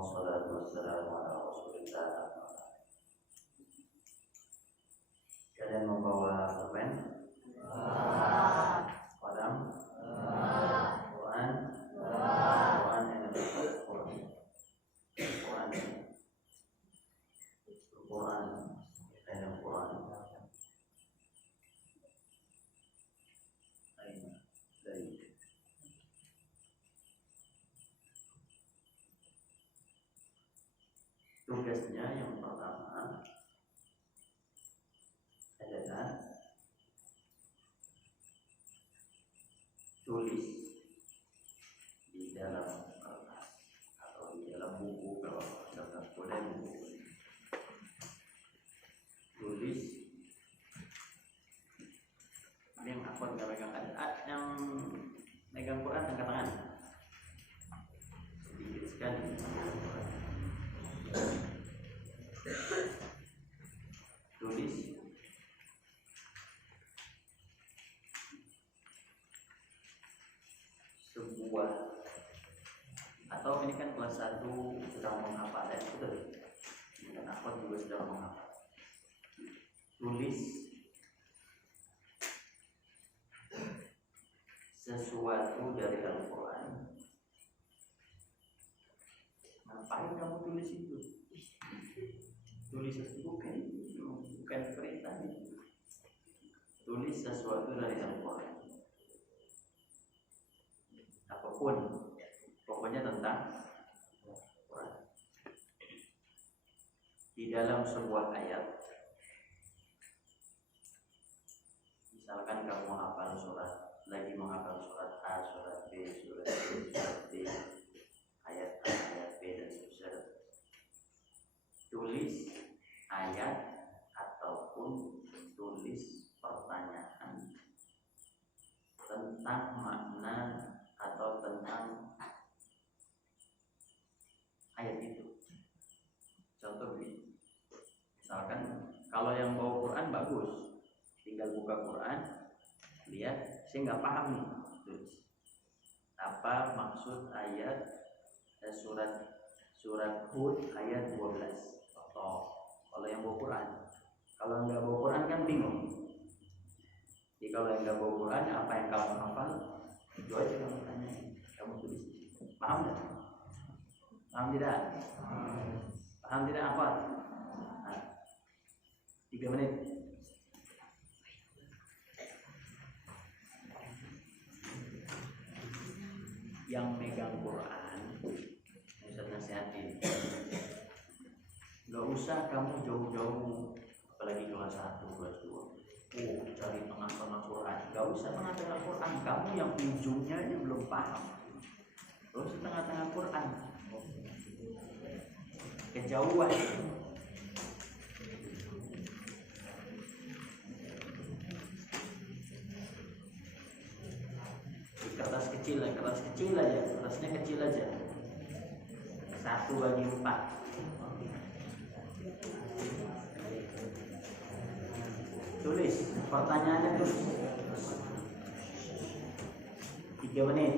Wassalatu wassalamu ala Rasulillah. Kalian membawa pulpen? Kolam? Quran? Quran yang Quran yang Quran. Tugasnya yang pertama adalah tulis di dalam kertas atau di dalam buku, kalau dalam buku, tulis. Ini yang aku nggak pegang, yang megang Quran angkat tangan sedikit sekali. Tulis sebuah, atau ini kan kelas 1 sedang menghafal ya, betul? Dan aku juga sedang menghafal. Tulis sesuatu dari Al-Quran. Ngapain kamu tulis itu? Tulis sesuatu bukan perintah. Tulis sesuatu dari Al-Quran, apapun, pokoknya tentang Quran. Di dalam sebuah ayat, misalkan kamu hafal surat, lagi menghafal surat A, surat B, surat C, surat D, ayat A, ayat B, dan seterusnya. Tulis ayat ataupun tulis pertanyaan tentang makna atau tentang ayat itu. Contoh begini, misalkan kalau yang bawa Quran bagus, tinggal buka Quran, lihat, saya nggak paham nih, tulis apa maksud ayat surat Hud ayat 12. Kalau yang bawa Quran, kalau nggak bawa Quran kan bingung. Jadi kalau yang nggak bawa Quran, apa yang kamu hafal, itu aja kamu tanya, kamu tulis. Paham nggak? Paham tidak? Paham tidak apa? Nah, 3 menit. Yang megang Quran, Ustaz nasihatin, nggak usah kamu jauh-jauh, apalagi kelas 1, kelas 2, cari tengah-tengah Quran. Nggak usah tengah-tengah Quran, kamu yang ujungnya aja belum paham. Nggak usah tengah-tengah Quran, kejauhan. Kertas kecil aja, kertasnya kecil aja, 1/4. Tulis pertanyaannya, tulis 3 menit.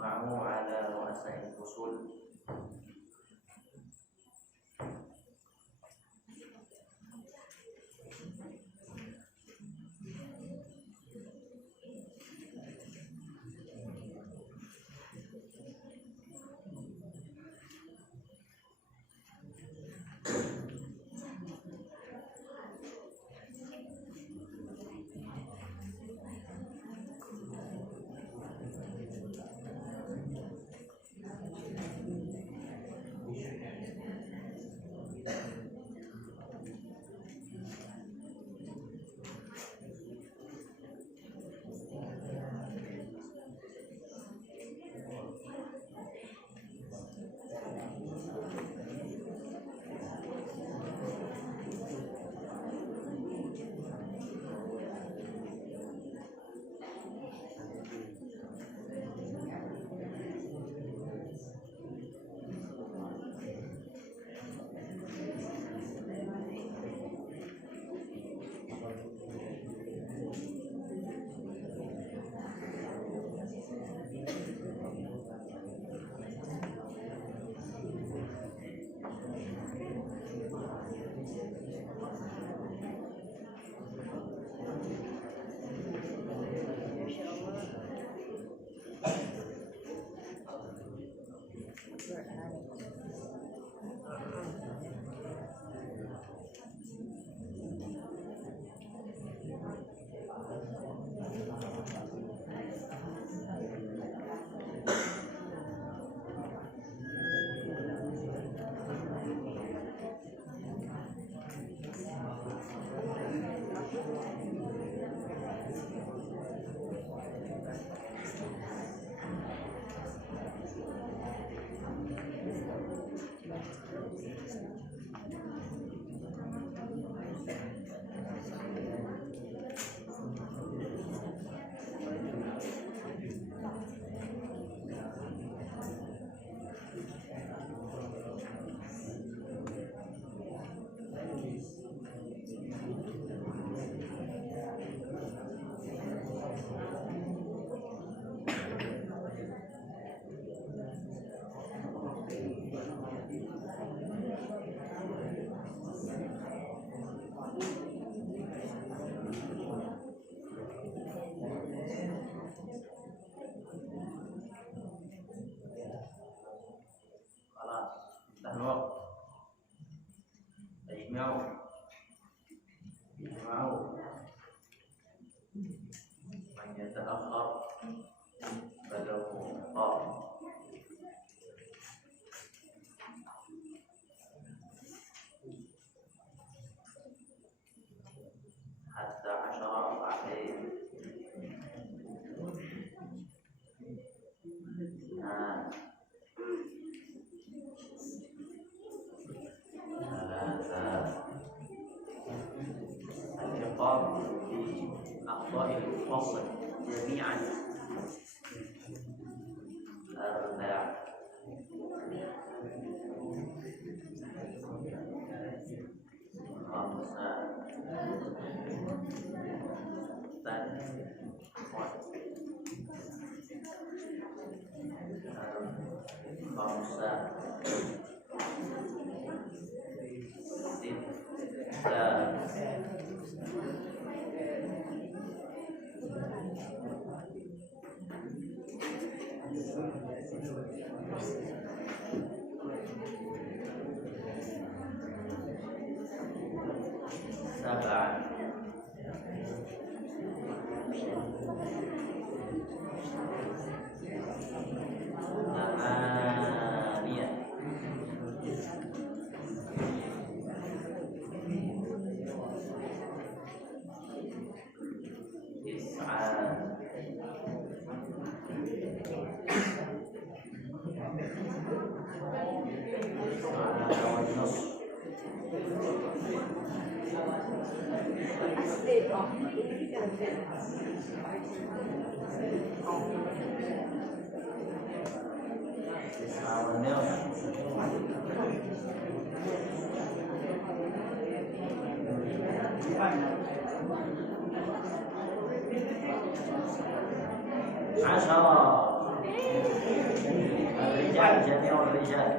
Ijma'u ala ru'asa'il usul. الفصل جميعا أربع خمسة Thamania. Tis'an. عشرة الرجال جميع الرجال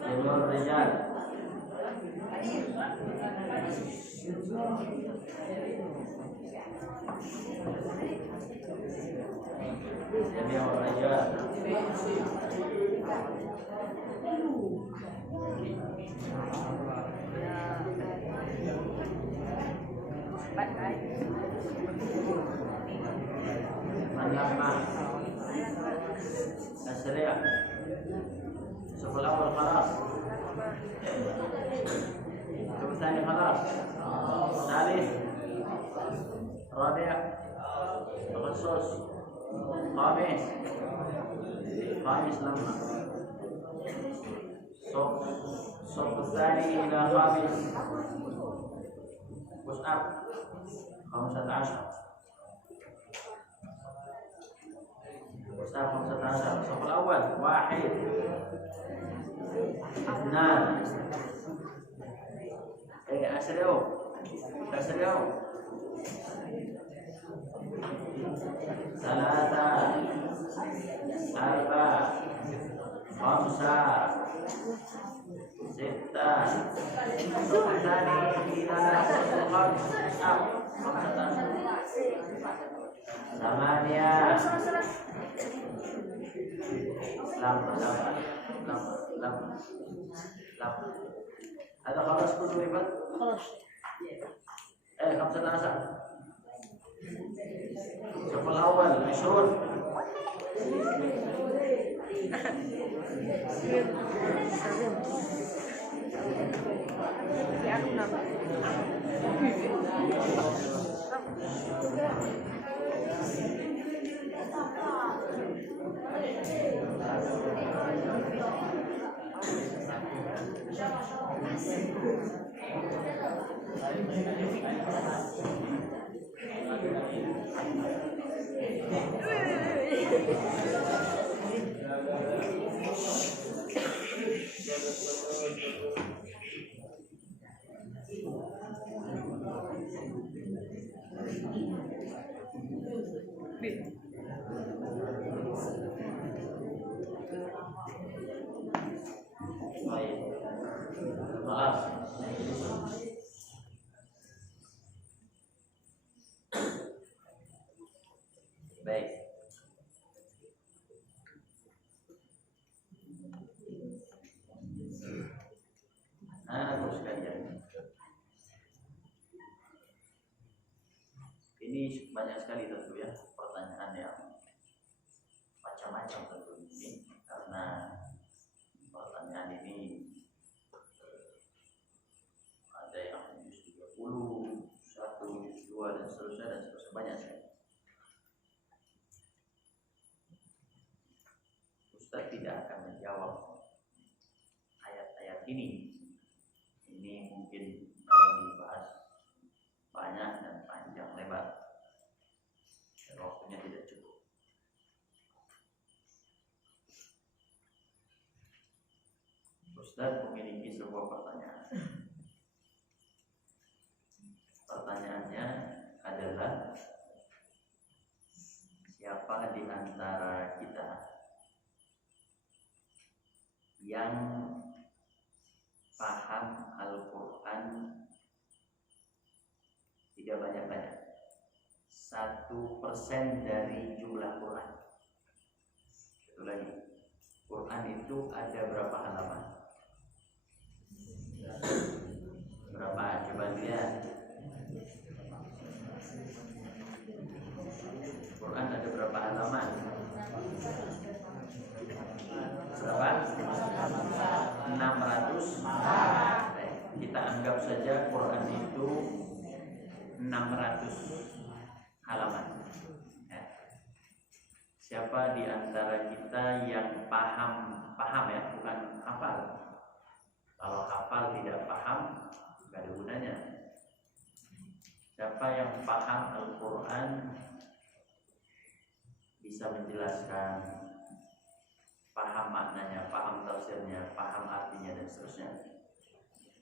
جميع الرجال جميع الرجال اللمة السريع الصف الأول خلاص الصف الثاني خلاص ثالث رابع تخصص خامس لمة الصف الثاني إلى خامس وسأب 15 15 الصف الأول 1 2 أسرعوا 3 4 5 6 الصف الثاني إلى الصف الخامس 8 لما هذا خلاص كله يبقى خلاص 15 الصف الأول 20 Baik. Terus sekalian. Ini banyak sekali tentu ya pertanyaan yang macam-macam tentu ini karena pertanyaan ini ada yang juz 30, 1, juz 2 dan seterusnya banyak sekali. Ustaz tidak akan menjawab ayat-ayat ini. Ini mungkin kalau dibahas banyak dan panjang lebar, dan waktunya tidak cukup. Ustaz memiliki sebuah pertanyaan. Pertanyaannya adalah, siapa di antara kita yang paham Al-Quran tidak banyak-banyak, 1% dari jumlah Quran. Satu lagi, Quran itu ada berapa halaman? Berapa? Coba lihat. siapa di antara kita yang paham ya, bukan hafal. Kalau hafal tidak paham, nggak ada gunanya. Siapa yang paham Al-Quran, bisa menjelaskan, paham maknanya, paham tafsirnya, paham artinya dan seterusnya.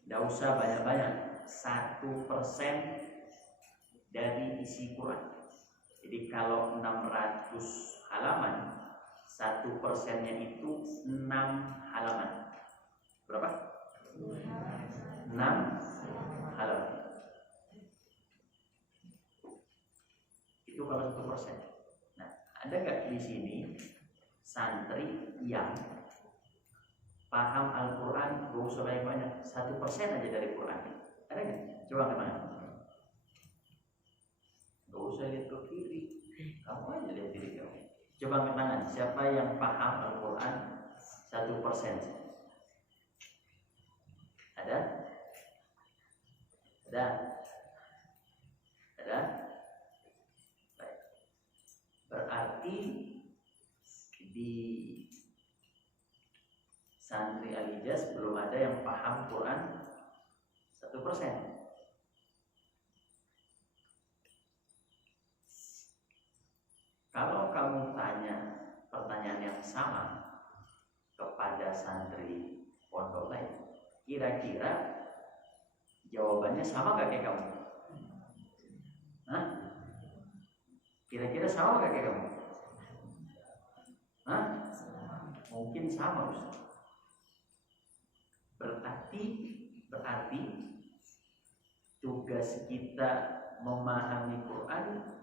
Tidak usah banyak-banyak, 1% dari isi Quran. Jadi kalau 600 halaman, 1%-nya itu 6 halaman. Berapa? 6 halaman. Itu kalau 1%. Nah, ada nggak di sini santri yang paham Al-Quran gak usah banyak-banyak, 1% aja dari Quran? Ada nggak? Coba kenal. Gak usah lihat ke kiri, kamu aja lihat diri kamu. Coba angkat tangan, siapa yang paham Al-Quran 1%? Ada? Ada? Ada? Baik. Berarti di santri Al-Hijaz belum ada yang paham Quran 1%. Kalau kamu tanya pertanyaan yang sama kepada santri pondok lain, kira-kira jawabannya sama gak kayak kamu? Hah? Kira-kira sama gak kayak kamu? Hah? Mungkin sama, Ustaz. Berarti tugas kita memahami Quran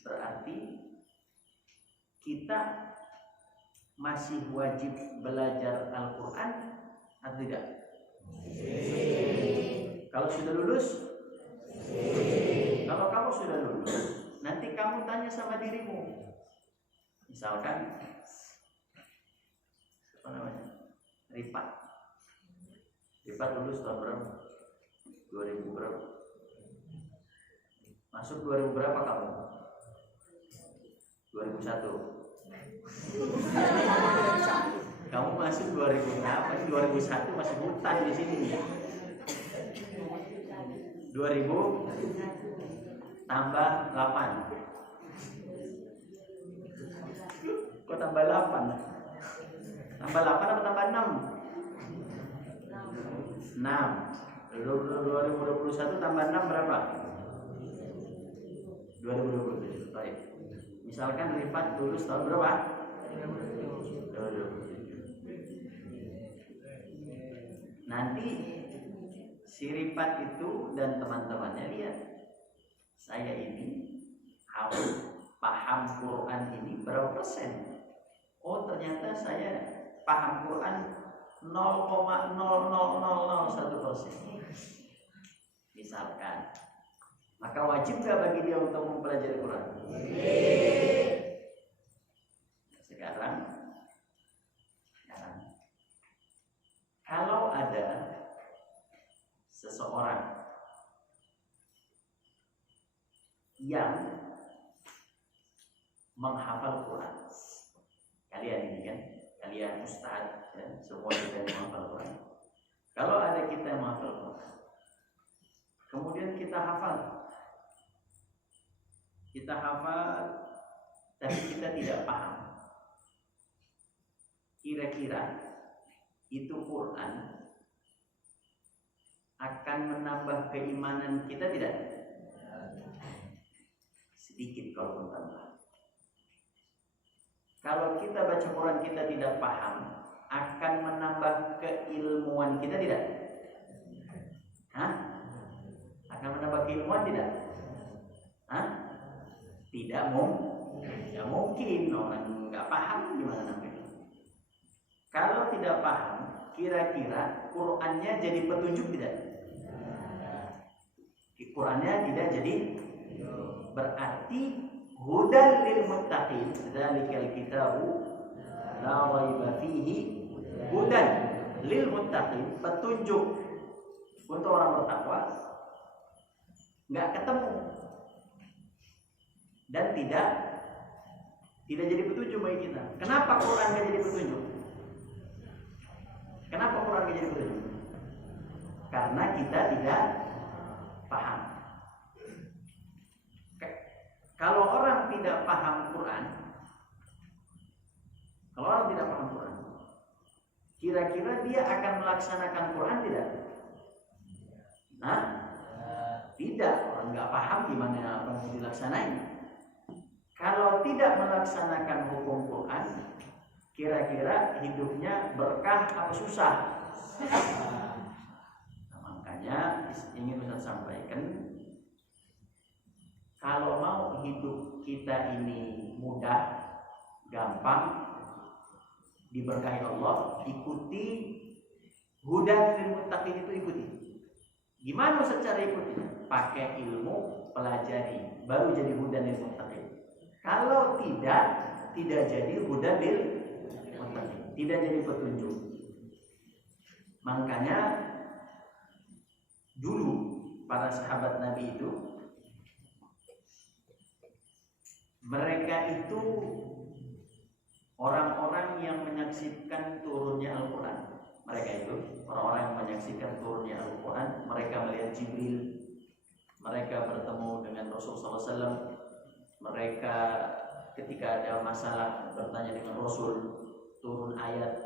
berarti kita masih wajib belajar Al-Quran atau tidak? Kalau sudah lulus? Kalau kamu sudah lulus, nanti kamu tanya sama dirimu. Misalkan apa namanya? Rifat lulus tahun berapa? 2000 berapa? Masuk 2000 berapa kamu? 2001. Kamu masuk 2000 berapa? 2001 masih hutan di sini. 2000 tambah 8. Kok tambah 8? Tambah 8 apa tambah 6? 6. 2021 tambah 6 berapa? 2027. Baik. Misalkan Rifat lulus tahun berapa? 2027. Nanti si Rifat itu dan teman-temannya lihat, saya ini paham Quran ini berapa persen? Oh, ternyata saya paham Quran 0,00001%. Misalkan, maka wajib gak bagi dia untuk mempelajari Quran? Sekarang kalau ada seseorang yang menghafal Quran, kalian ini kan, kalian ustaz ya, semua kita yang menghafal Quran. Kalau ada kita yang menghafal Quran, kemudian kita hafal, tapi kita tidak paham. Kira-kira itu Quran akan menambah keimanan kita tidak? Sedikit kalau tambah. Kalau kita baca Quran kita tidak paham, akan menambah keilmuan kita tidak? Hah? Akan menambah keilmuan tidak? Hah? Tidak mungkin, orang nggak paham gimana namanya. Kalau tidak paham, kira-kira Qurannya jadi petunjuk tidak? Qurannya tidak jadi, berarti hudan lil muttaqin, dzalikal kitabu la raiba fihi, hudan lil muttaqin, petunjuk untuk orang bertakwa. Nggak dan tidak jadi petunjuk bagi kita. Kenapa Quran tidak jadi petunjuk? Kenapa Quran tidak jadi petunjuk? Karena kita tidak paham. Kalau orang tidak paham Quran, kira-kira dia akan melaksanakan Quran tidak? Nah, tidak. Orang nggak paham gimana apa yang dilaksanain. Kalau tidak melaksanakan hukum Quran, kira-kira hidupnya berkah apa susah? Nah, makanya ingin Ustaz sampaikan, kalau mau hidup kita ini mudah, gampang, diberkahi Allah, ikuti hudan lil muttaqin itu ikuti. Gimana secara ikuti? Pakai ilmu, pelajari, baru jadi hudan lil muttaqin. Kalau tidak jadi hudan lil muttaqin, tidak jadi petunjuk. Makanya dulu para sahabat Nabi itu, mereka itu orang-orang yang menyaksikan turunnya Al-Quran. Mereka itu orang-orang yang menyaksikan turunnya Al-Quran. Mereka melihat Jibril, mereka bertemu dengan Rasulullah SAW. Mereka ketika ada masalah bertanya dengan Rasul, turun ayat.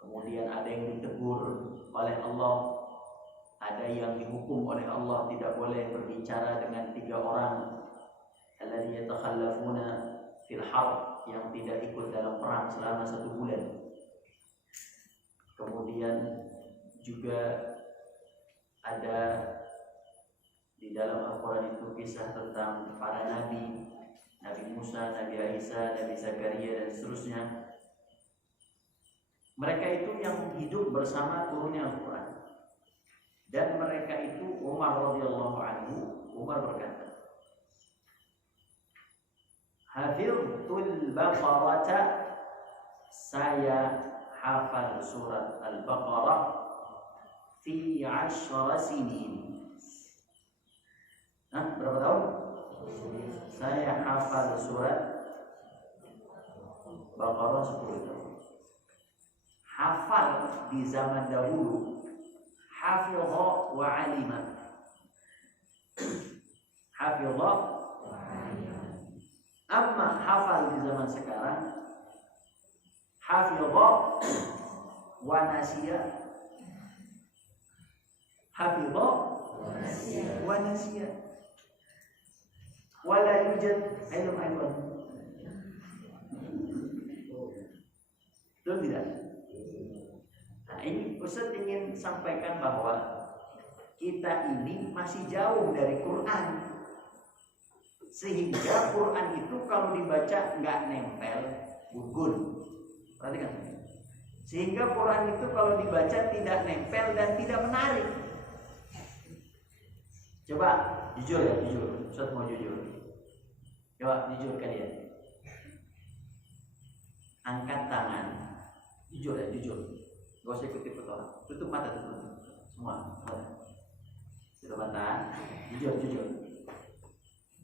Kemudian ada yang ditegur oleh Allah, ada yang dihukum oleh Allah, tidak boleh berbicara dengan 3 orang alladzina yatakhallafuna fil harb, yang tidak ikut dalam perang selama 1 bulan. Kemudian juga ada di dalam Al-Quran itu kisah tentang para nabi, Nabi Musa, Nabi Isa, Nabi Zakaria dan seterusnya. Mereka itu yang hidup bersama turunnya Al-Quran. Dan mereka itu Umar radhiyallahu anhu, Umar berkata, hafidhul Baqarah, saya hafal surat Al-Baqarah fi 10 sinin. Nah, berapa tahun? Saya hafal surat Baqarah 10 tahun. Hafal di zaman dahulu, hafidha wa alima. Hafidha wa alima. Amma hafal di zaman sekarang, hafidha wa nasiya. Hafidha wa nasiya. Wala yujad ilm aywan. Betul tidak? Nah, ini Ustaz ingin sampaikan bahwa kita ini masih jauh dari Quran. Sehingga Quran itu kalau dibaca nggak nempel, gugur. Perhatikan. Sehingga Quran itu kalau dibaca tidak nempel dan tidak menarik. Coba jujur ya, jujur. Ustaz mau jujur. Coba jujur kalian. Angkat tangan. Jujur ya, jujur. Gak usah ikut-ikut orang. Tutup mata teman-teman. Semua. Tutup mata. Jujur.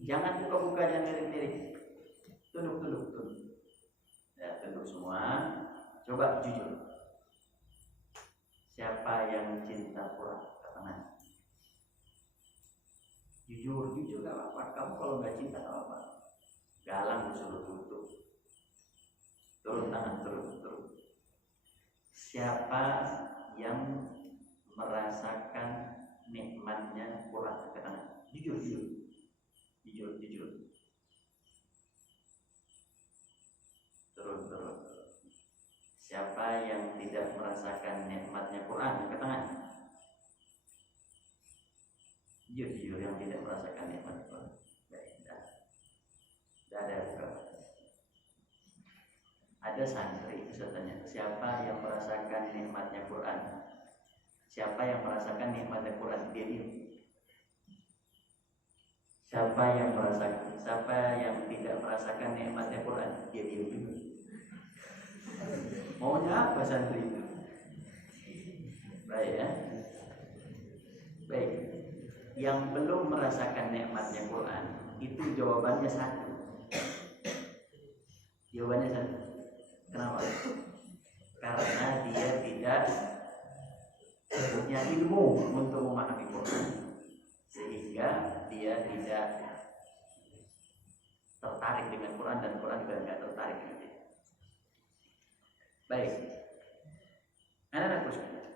Jangan buka-buka, jangan lirik-lirik. Tunduk. Ya, tunduk semua. Coba jujur. Siapa yang cinta Quran? Tangan. Jujur gak apa-apa. Kamu kalau gak cinta gak apa-apa. Galang disuruh tutup. Turun tangan, turun. Siapa yang merasakan nikmatnya Quran? Angkat tangan. Jujur. Turun. Siapa yang tidak merasakan nikmatnya Quran? Angkat tangan. Jujur yang tidak merasakan nikmatnya Quran. Tidak ada buka. Ada santri, saya tanya, siapa yang merasakan nikmatnya Quran? Siapa yang merasakan nikmatnya Quran? Dia diam. Siapa yang tidak merasakan nikmatnya Quran? Dia diam juga. Maunya apa santri itu? Baik ya. Baik. yang belum merasakan nikmatnya Quran itu jawabannya satu. Jawabannya satu. Kenapa? Karena dia tidak punya ilmu untuk memahami Quran, sehingga dia tidak tertarik dengan Quran dan Quran juga tidak tertarik dengan dia. Baik, anak-anakku sekalian,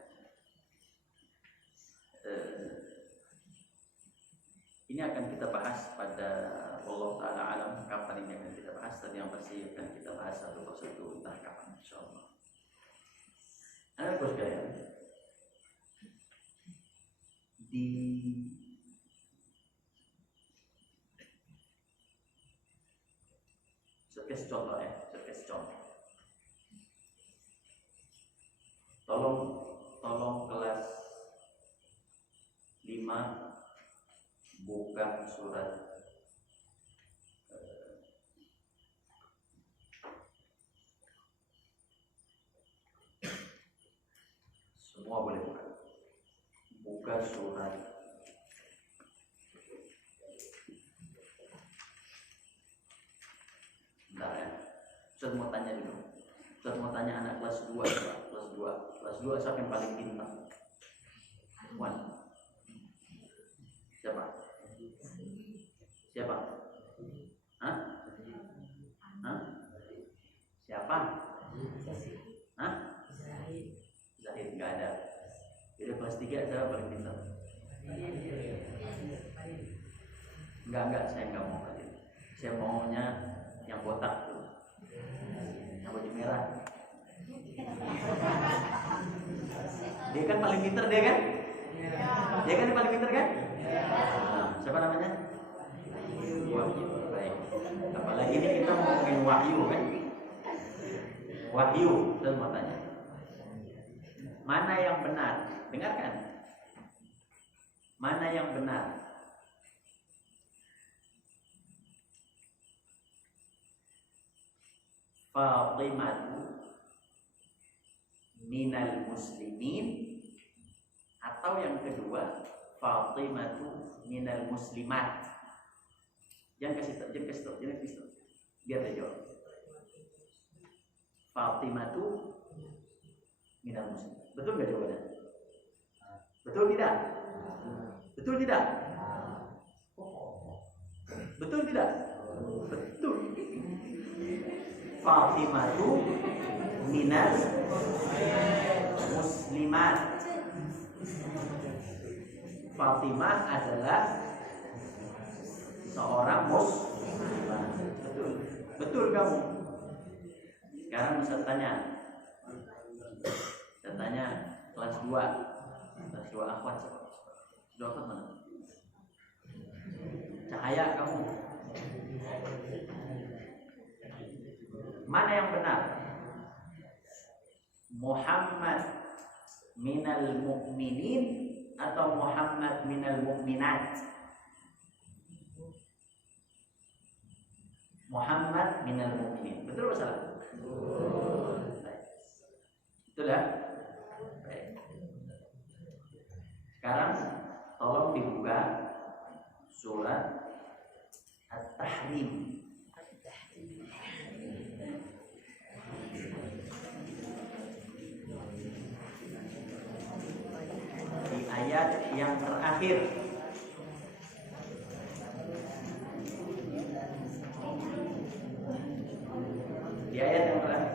ini akan kita bahas pada Allah Ta'ala alam kapan ini akan kita bahas. Tadi yang pasti akan kita bahas satu persatu entah kapan, insyaallah. Anak-anakku sekalian, di sekes contoh sekes contoh. Tolong kelas 5 buka surat semua boleh buka surat Ustaz mau tanya dulu. Ustaz mau tanya anak kelas 2 siapa yang paling pintar? Wan. Siapa? Hah? Siapa? Hah? Zahid nggak ada. Jadi kelas 3 siapa paling pintar? Enggak, saya nggak mau kali. Saya maunya yang botak tuh, yang baju merah. Dia kan paling pintar dia kan? Dia kan paling pintar kan? Nah, siapa namanya? Wahyu. Baik. Apalagi ini kita ngomongin wahyu kan? Wahyu, saya mau tanya. Mana yang benar? Dengarkan. Mana yang benar? Fatimatu minal muslimin, atau yang kedua Fatimatu minal muslimat? Jangan kasih tahu. Biar dia jawab. Fatimatu minal muslimat. Betul nggak jawabannya? Betul tidak? Betul tidak? Betul tidak? Betul. Fatimatu minal muslimat. Fatimah adalah seorang muslimah. Betul kamu. Sekarang bisa tanya kelas 2 akhwat. Sudah akhwat mana? Cahaya kamu. Mana yang benar? Muhammad minal mu'minin atau Muhammad minal mu'minat? Muhammad minal mu'minin. Betul atau salah? Betul ya? Sekarang tolong dibuka surat At-Tahrim. Di ayat yang terakhir. Di ayat yang terakhir.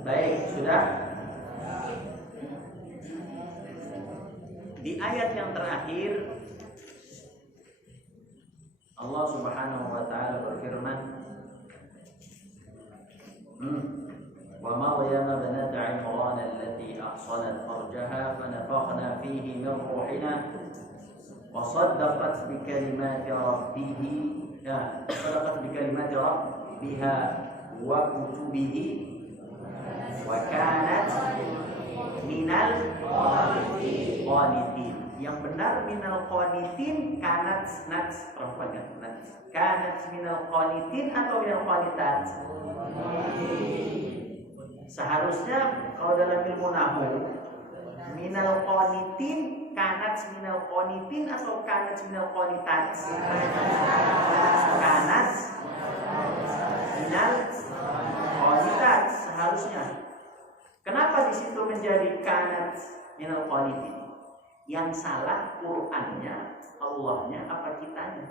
Baik, sudah. Di ayat yang terakhir Allah Subhanahu wa taala berfirman, wa Maryam binat Imran allati ahsanat farjaha fanafakhna fihi min ruhina wa saddaqat bi kalimati rabbiha wa kutubihi wa kanat minal qanitin. yang benar minal qanitin kanat nats perempuan kan nats kanat minal qanitin atau minal qanitat. Seharusnya kalau dalam ilmu nahwu minal qanitin kanat minal qanitin atau kanat minal qanitat. Kanat minal qanitat seharusnya. Kenapa di situ menjadi kanat minal qanitin? Yang salah Qur'annya, Allahnya apa kitanya?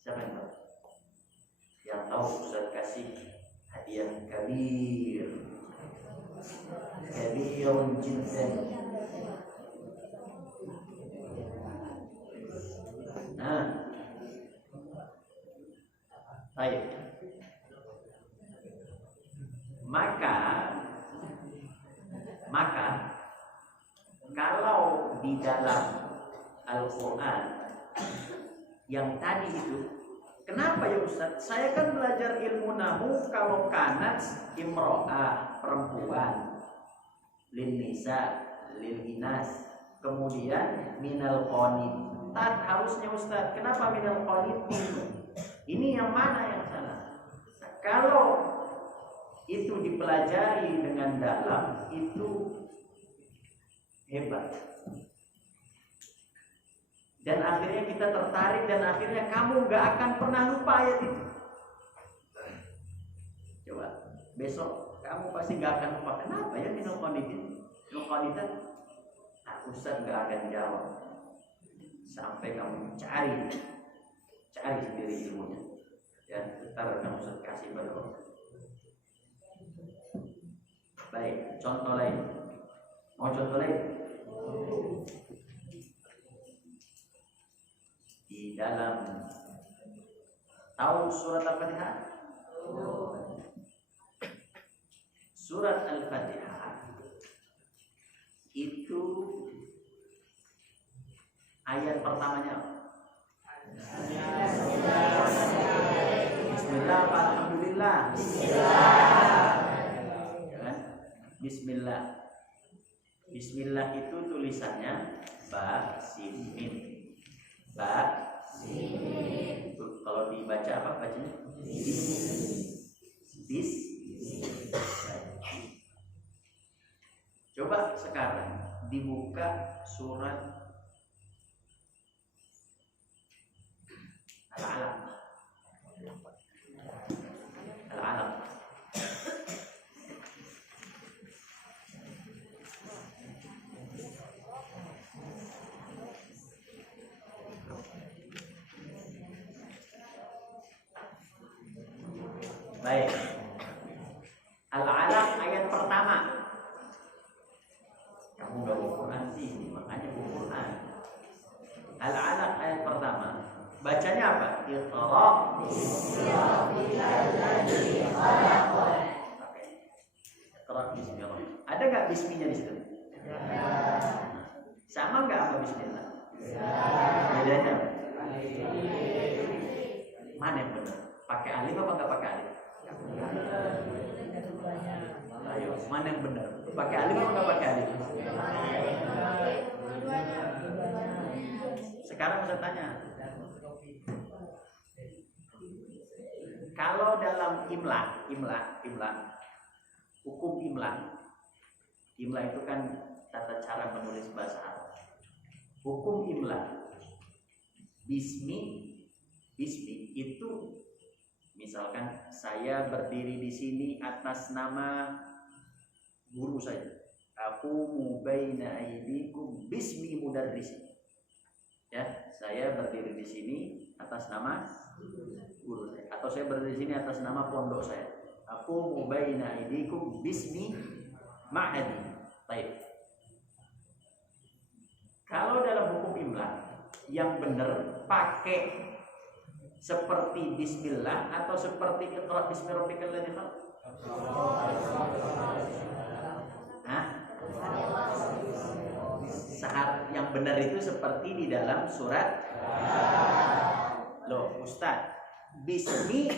Siapa yang tahu? Yang tahu Ustaz kasih hadiah kabir, kabirun jiddan. Nah, baik. Maka kalau di dalam Al-Quran yang tadi itu, kenapa ya Ustaz? Saya kan belajar ilmu nahwu kalau kanat imro'ah perempuan, lin nisa, lil inas, kemudian minal qanitat harusnya Ustaz. Kenapa minal qanitin? Ini yang mana yang salah? Nah, kalau itu dipelajari dengan dalam, itu hebat. Dan akhirnya kita tertarik dan akhirnya kamu gak akan pernah lupa ayat itu. Coba besok kamu pasti gak akan lupa. Kenapa ya minal qanitin? Minal qanitat? Nah, Ustaz gak akan jawab sampai kamu cari sendiri ilmunya. Ya, ntar kamu Ustaz kasih baru. Baik, contoh lain. Mau contoh lain? Di dalam tahu surat Al-Fatihah? Surat Al-Fatihah itu ayat pertamanya Bismillah, alhamdulillah. Bismillah. Bismillah itu tulisannya ba sin mim. Ba sin mim. Kalau dibaca apa bacanya? Bis. Coba sekarang dibuka surat Al-Alaq. Al-Alaq. Baik. Al-Alaq ayat pertama. Kamu gak buku Quran sih, makanya buku Quran. Al-Alaq ayat pertama. Bacanya apa? Iqra bismi rabbikal khalaq. Oke. Iqra bismi rabbik. Ada nggak bisminya di situ? Sama nggak sama bismillah? Bedanya apa? Mana yang benar? Pakai alif apa nggak pakai alif? Ayo, mana yang benar? Pakai alif apa nggak pakai alif? Sekarang saya tanya, kalau dalam imla, hukum imla itu kan tata cara menulis bahasa Arab. Hukum imla, bismi itu misalkan saya berdiri di sini atas nama guru saya. Aku mubaina aidikum bismi mudarrisi. Ya, saya berdiri di sini atas nama guru saya, atau saya berdiri di sini atas nama pondok saya. Aku mubaina aidikum bismi ma'adi. Baik. Kalau dalam hukum imla yang benar pakai seperti bismillah atau seperti iqra bismi rabbikal ladzi khalaq? Saat yang benar itu seperti di dalam surat. Loh, Ustaz, bismillah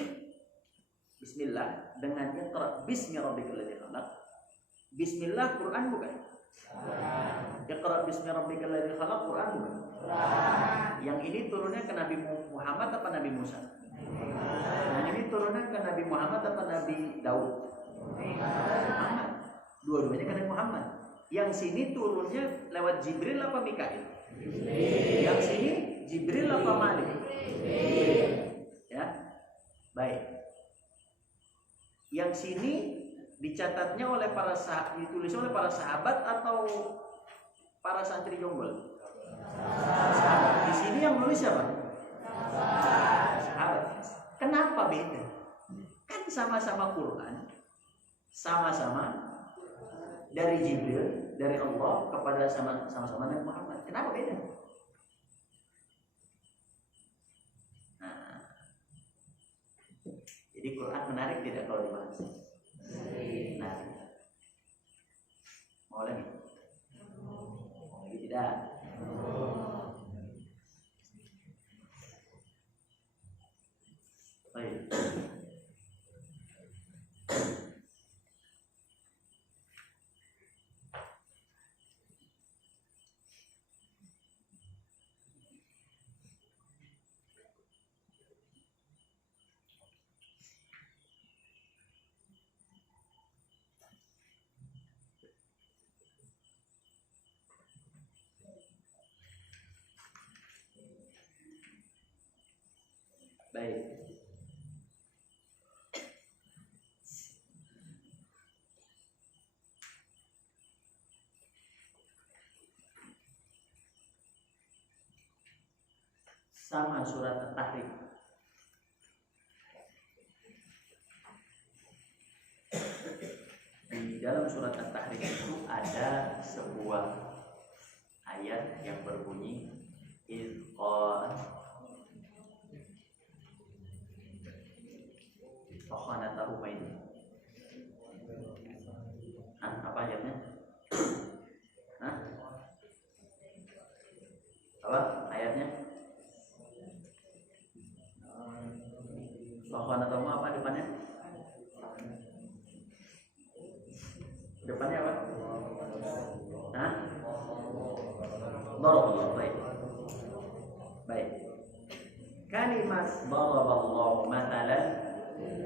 dengan iqra bismi rabbikal ladzi khalaq. Bismillah Quran bukan? Iqra bismi rabbikal ladzi khalaq, Quran bukan? Yang ini turunnya ke Nabi Muhammad apa Nabi Musa? Yang ini turunnya ke Nabi Muhammad apa Nabi Daud? Muhammad. Dua-duanya ke Nabi Muhammad. Yang sini turunnya lewat Jibril apa Mikail? Yang sini Jibril apa Malik? Ya, baik. Yang sini dicatatnya oleh para sahabat, ditulis oleh para sahabat atau para santri jonggol? Sahabat. Di sini yang nulis siapa? Sahabat. Kenapa beda? Kan sama-sama Quran, sama-sama dari Jibril, dari Allah kepada sama-sama Nabi Muhammad. Kenapa beda? Nah, jadi Quran menarik tidak kalau dibahas? Menarik. Mau lagi? Mau lagi tidak? Baik. Baik. Sama surat At-Tahrim. Di dalam surat At-Tahrim itu ada sebuah ayat yang berbunyi apa ayatnya? Apa ayatnya? Fakhanatahu apa depannya? Depannya apa? Daraballahu, baik. Baik. Kalimat daraballahu matalan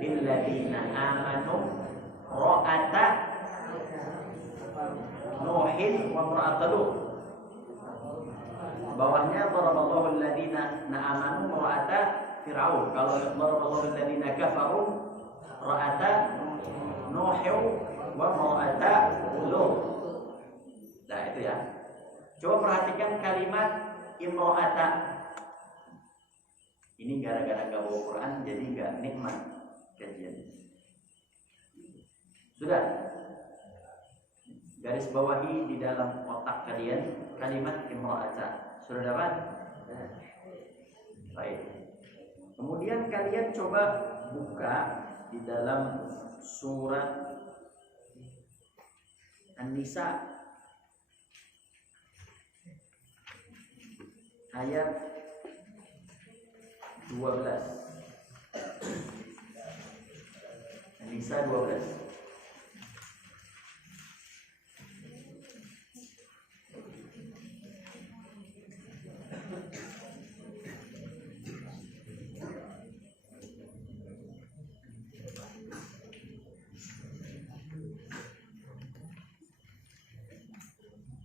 lilladzina amanu ra'ata Nuhin wa imra'ata Lut. Bawahnya daraballahu alladzina amanu ra'ata Fir'aun. Kalau daraballahu alladzina kafaru ra'ata Nuhin wa imra'ata Lut. Nah, itu ya. Coba perhatikan kalimat imra'ata. Ini gara-gara gak bawa Quran jadi gak nikmat kajian. Sudah? Garis bawahi di dalam otak kalian kalimat imra'ata. Sudah dapat? Baik. Kemudian kalian coba buka di dalam surat An-Nisa ayat 12. An-Nisa 12.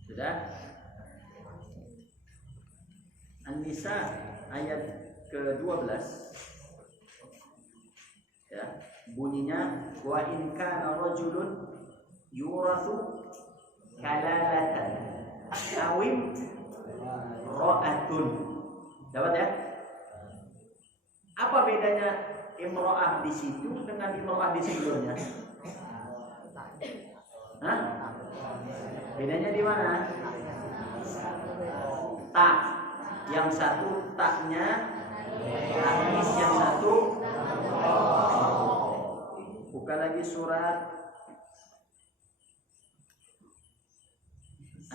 Sudah? An-Nisa ayat ke-12 ya, bunyinya wa in kana rajulun yurathu kalalatan awim ra'atun. Dapat ya? Apa bedanya imra'ah di situ dengan imra'ah di sebelumnya? Hah? Bedanya di mana? Tak. Yang satu taknya habis, yang satu buka lagi surat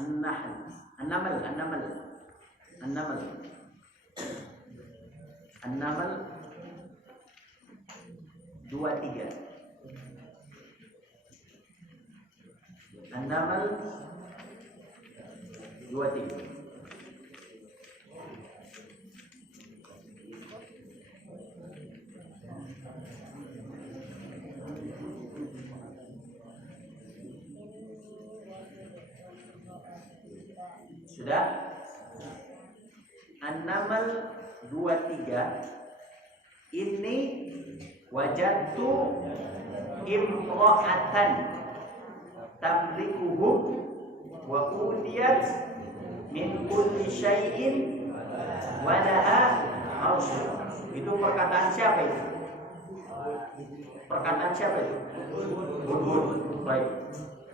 An-Nahl, An-Naml 23. An-Naml 23. Sudah? An-Naml 23. Ini wajadtu imra'atan tamlikuhum wa udiyat min kulli syai'in wa laha arsyun. Itu perkataan siapa itu? Perkataan siapa itu? Hudhud. Baik.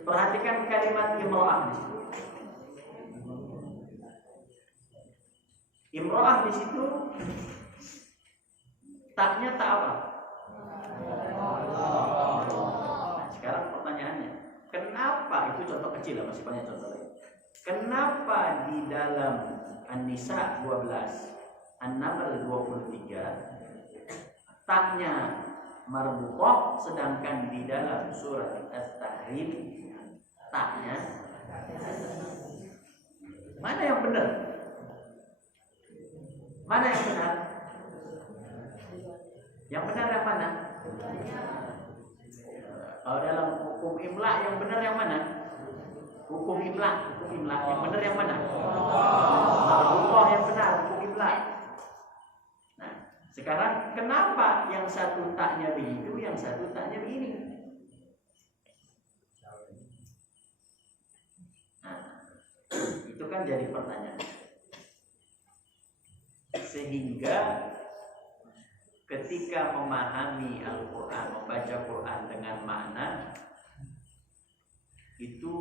Perhatikan kalimat imra'ah di situ. Imro'ah di situ taknya tak apa? Nah, sekarang pertanyaannya, kenapa itu contoh kecil, masih banyak contoh lain. Kenapa di dalam An-Nisa 12, An-Naml 23 taknya marbuqah, sedangkan di dalam surat At-Tahrim taknya mana yang benar? Mana yang benar? Yang benar yang mana? Kalau dalam hukum imla yang benar yang mana? Hukum imla yang benar yang mana? Allah yang benar, hukum imla. Nah, sekarang kenapa yang satu taknya begitu, yang satu taknya begini? Nah, itu kan jadi pertanyaan. Sehingga ketika memahami Al-Quran, membaca Quran dengan makna, itu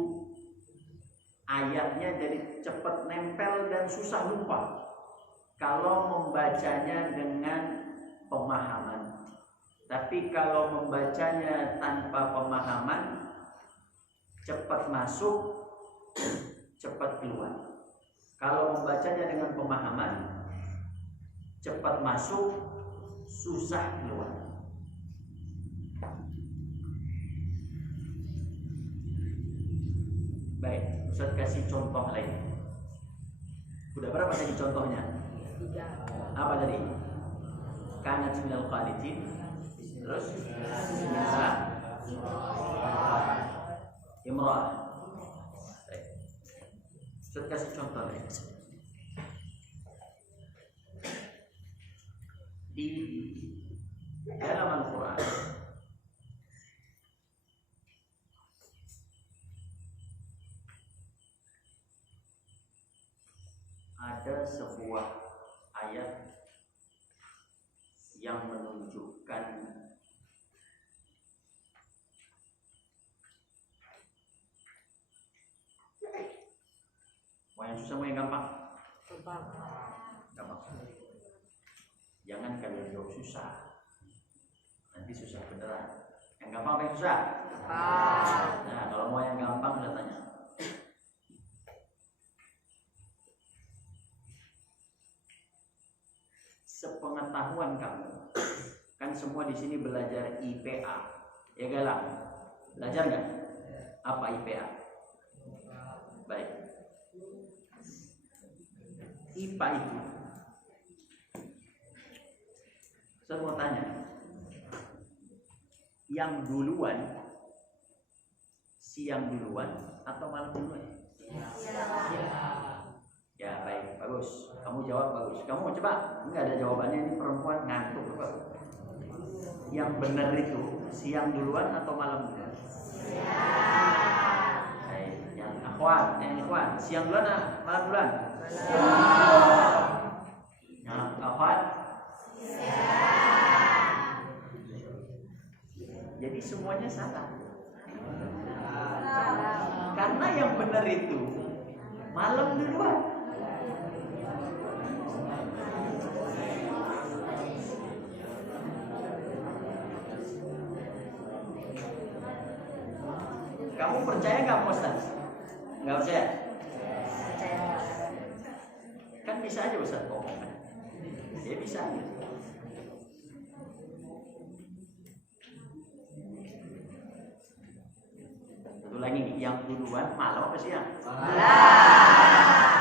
ayatnya jadi cepat nempel dan susah lupa kalau membacanya dengan pemahaman. Tapi kalau membacanya tanpa pemahaman, cepat masuk, cepat keluar. Kalau membacanya dengan pemahaman, cepat masuk, susah keluar. Baik, Ustaz kasih contoh lain. Udah berapa tadi contohnya? 3. Apa tadi? Kanat minal qanitin. Terus Nisa, Imra'ah. Baik, Ustaz kasih contoh lain. Di dalam Al-Quran ada sebuah ayat yang menunjukkan mau yang susah mau yang gampang? Gampang. Jangan kalian jawab susah, nanti susah beneran. Yang gampang apa yang susah? Nah, kalau mau yang gampang udah tanya. Sepengetahuan kamu, kan semua di sini belajar IPA, ya galang? Belajar nggak? Apa IPA? Baik. IPA itu, saya mau tanya, yang duluan, siang duluan atau malam duluan? Ya baik, bagus. Kamu jawab bagus. Kamu coba, enggak ada jawabannya, ini perempuan ngantuk. Yang benar itu siang duluan atau malam duluan? Baik, yang ikhwan, siang duluan, malam duluan? Yang akhwat? Jadi semuanya salah. Karena yang benar itu malam duluan. Kamu percaya nggak, Ustaz? Nggak percaya? Kan bisa aja Ustaz bohong. Dia bisa aja. Satu lagi nih, yang duluan malam apa siang? Malam.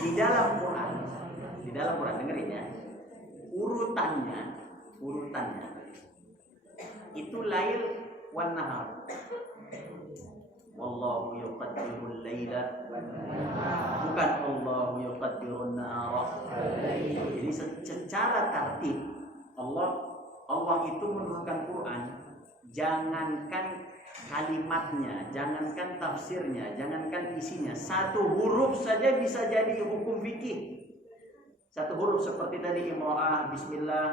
Di dalam Quran dengerin ya. Urutannya itu lail wan nahar. Wallahu yuqaddirul laila, bukan Allahu yuqaddirun nahar. Jadi secara tertib Allah itu menurunkan Quran, jangankan kalimatnya, jangankan tafsirnya, jangankan isinya, satu huruf saja bisa jadi hukum fikih. Satu huruf seperti tadi imro'ah, bismillah,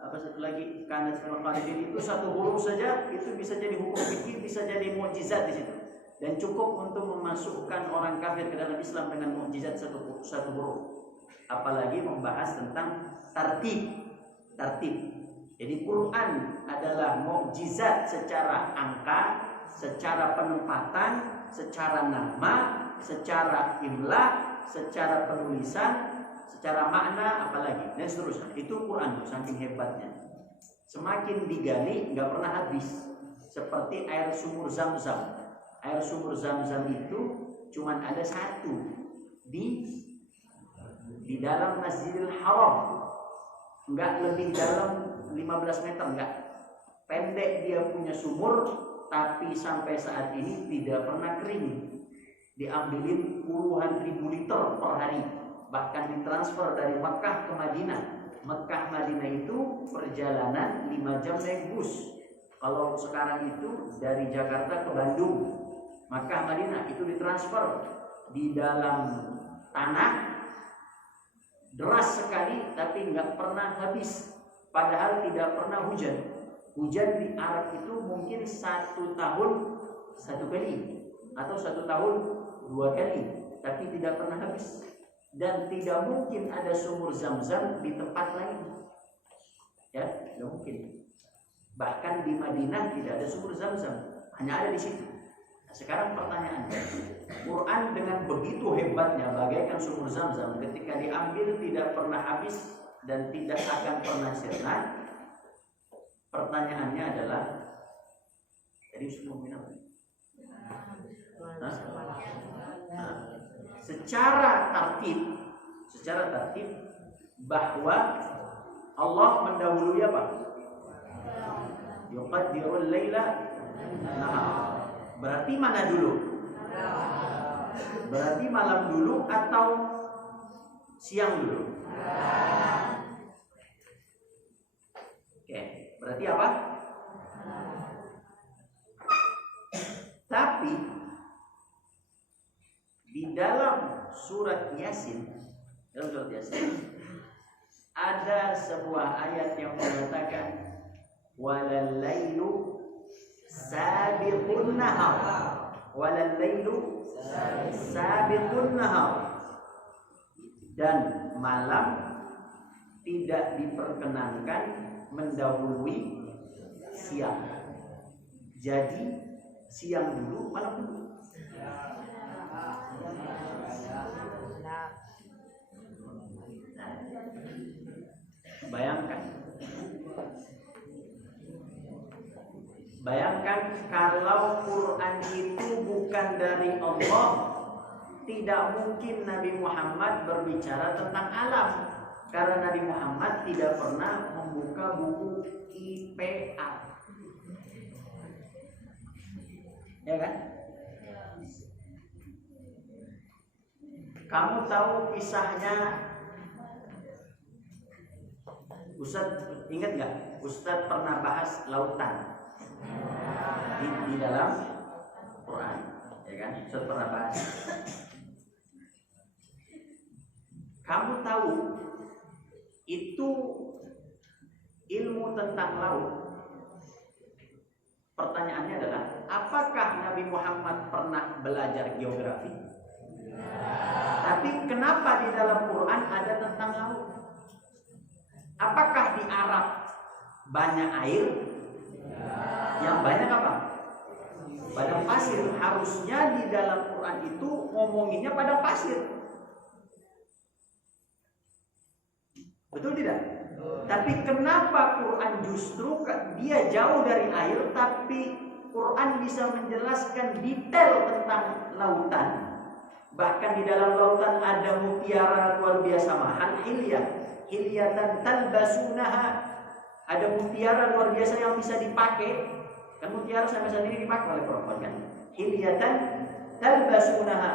apa satu lagi kanat minal qanidin, itu satu huruf saja itu bisa jadi hukum fikih, bisa jadi mukjizat di situ. Dan cukup untuk memasukkan orang kafir ke dalam Islam dengan mukjizat satu huruf. Apalagi membahas tentang tertib. Jadi Quran adalah mukjizat secara angka, secara penempatan, secara nama, secara imla, secara penulisan, secara makna, apalagi dan seterusnya. Itu Quran tuh saking hebatnya. Semakin digali nggak pernah habis. Seperti air sumur Zam-Zam. Air sumur Zam-Zam itu cuman ada satu di dalam Masjidil Haram. Enggak lebih dalam 15 meter, enggak. Pendek dia punya sumur, tapi sampai saat ini tidak pernah kering. Diambilin puluhan ribu liter per hari. Bahkan ditransfer dari Mekah ke Madinah. Mekah Madinah itu perjalanan 5 jam naik bus. Kalau sekarang itu dari Jakarta ke Bandung, Mekah Madinah itu ditransfer di dalam tanah, deras sekali tapi nggak pernah habis. Padahal tidak pernah hujan. Hujan di Arab itu mungkin 1 tahun 1 kali atau 1 tahun 2 kali, tapi tidak pernah habis. Dan tidak mungkin ada sumur Zam-Zam di tempat lain. Ya, tidak mungkin. Bahkan di Madinah tidak ada sumur Zam-Zam, hanya ada di situ. Nah, sekarang pertanyaannya, Quran dengan begitu hebatnya bagaikan sumur Zam-Zam, ketika diambil tidak pernah habis dan tidak akan pernah sirna. Pertanyaannya adalah, jadi semua minum. Secara tertib bahwa Allah mendahului apa? Yuqaddirul laila nahar. Berarti mana dulu? Berarti malam dulu atau siang dulu? Oke, berarti apa? Tapi di dalam surat Yasin, ada sebuah ayat yang mengatakan walal lailu sabiqun nahar. Walal lailu sabiqun nahar. Dan malam tidak diperkenankan mendahului siang. Jadi siang dulu, malam dulu. Bayangkan kalau Quran itu bukan dari Allah, tidak mungkin Nabi Muhammad berbicara tentang alam, karena Nabi Muhammad tidak pernah membuka buku IPA, ya kan? Kamu tahu kisahnya Ustadz, ingat nggak? Ustadz pernah bahas lautan di dalam Quran, ya kan? Ustadz pernah bahas. Kamu tahu itu ilmu tentang laut. Pertanyaannya adalah, apakah Nabi Muhammad pernah belajar geografi? Tapi kenapa di dalam Quran ada tentang laut? Apakah di Arab banyak air? Yang banyak apa? Padang pasir. Harusnya di dalam Quran itu ngomonginnya padang pasir. Betul tidak? Tapi kenapa Quran justru dia jauh dari air, tapi Quran bisa menjelaskan detail tentang lautan? Bahkan di dalam lautan ada mutiara luar biasa mahal, hilyatan talbasunaha. Ada mutiara luar biasa yang bisa dipakai. Kan mutiara sampai saat ini dipakai oleh perempuan kan. Hilyatan talbasunaha.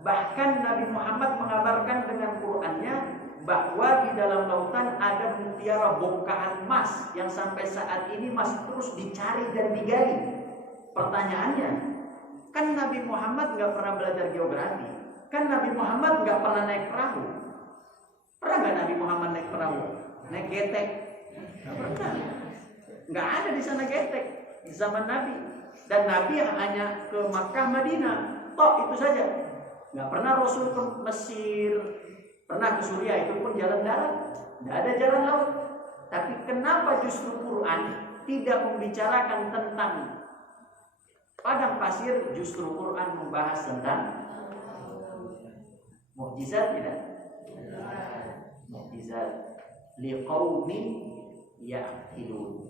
Bahkan Nabi Muhammad mengabarkan dengan Qur'annya bahwa di dalam lautan ada mutiara bongkahan emas yang sampai saat ini masih terus dicari dan digali. Pertanyaannya, kan Nabi Muhammad nggak pernah belajar geografi, kan Nabi Muhammad nggak pernah naik perahu. Pernah nggak Nabi Muhammad naik perahu, naik getek? Nggak pernah. Nggak ada di sana getek di zaman Nabi. Dan Nabi hanya ke Makkah, Madinah, tok itu saja. Nggak pernah Rasul ke Mesir, pernah ke Suriah, itu pun jalan darat, nggak ada jalan laut. Tapi kenapa justru Quran tidak membicarakan tentang padang pasir, justru Quran membahas tentang mukjizat? Tidak, mukjizat liqaumin ya'qilun.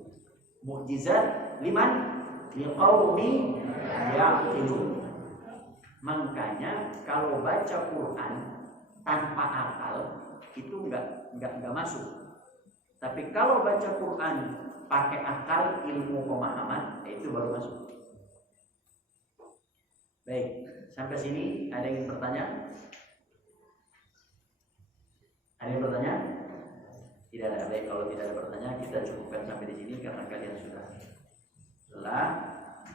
Mukjizat liman? Liqaumin ya'qilun. Makanya kalau baca Quran tanpa akal itu enggak masuk. Tapi kalau baca Quran pakai akal, ilmu pemahaman, itu baru masuk. Baik, sampai sini ada yang ingin bertanya? Ada yang bertanya? Tidak ada. Baik, kalau tidak ada pertanyaan kita cukupkan sampai di sini karena kalian sudah lelah,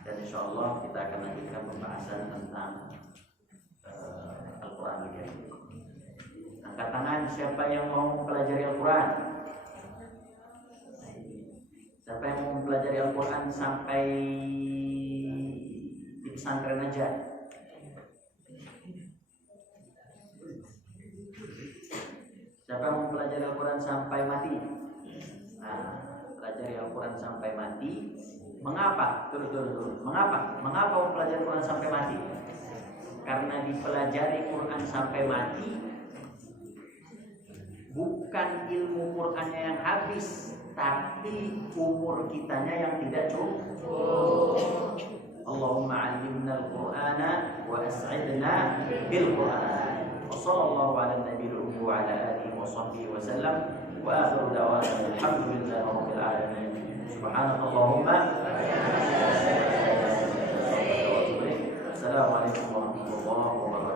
dan insya Allah kita akan lanjutkan pembahasan tentang Al-Quran Al-Karim. Angkat tangan siapa yang mau mempelajari Al-Quran. Siapa yang mau mempelajari Al-Quran sampai di pesantren aja. Siapa yang mau mempelajari Al-Quran sampai mati? Nah, pelajari Al-Quran sampai mati. Mengapa? Turun. Mengapa mempelajari Quran sampai mati? Karena dipelajari Quran sampai mati bukan ilmu Qurannya yang habis, tapi umur kitanya yang tidak cukup. Allahumma 'allimna al-Qur'ana wa as'idna bil Qur'an. Wassallallahu ala nabiyil ummi wa ala alihi wa sahbihi wa sallam. Wa akhiru da'wana alhamdulillahi rabbil alamin. Subhanallahumma. Assalamualaikum warahmatullahi wabarakatuh.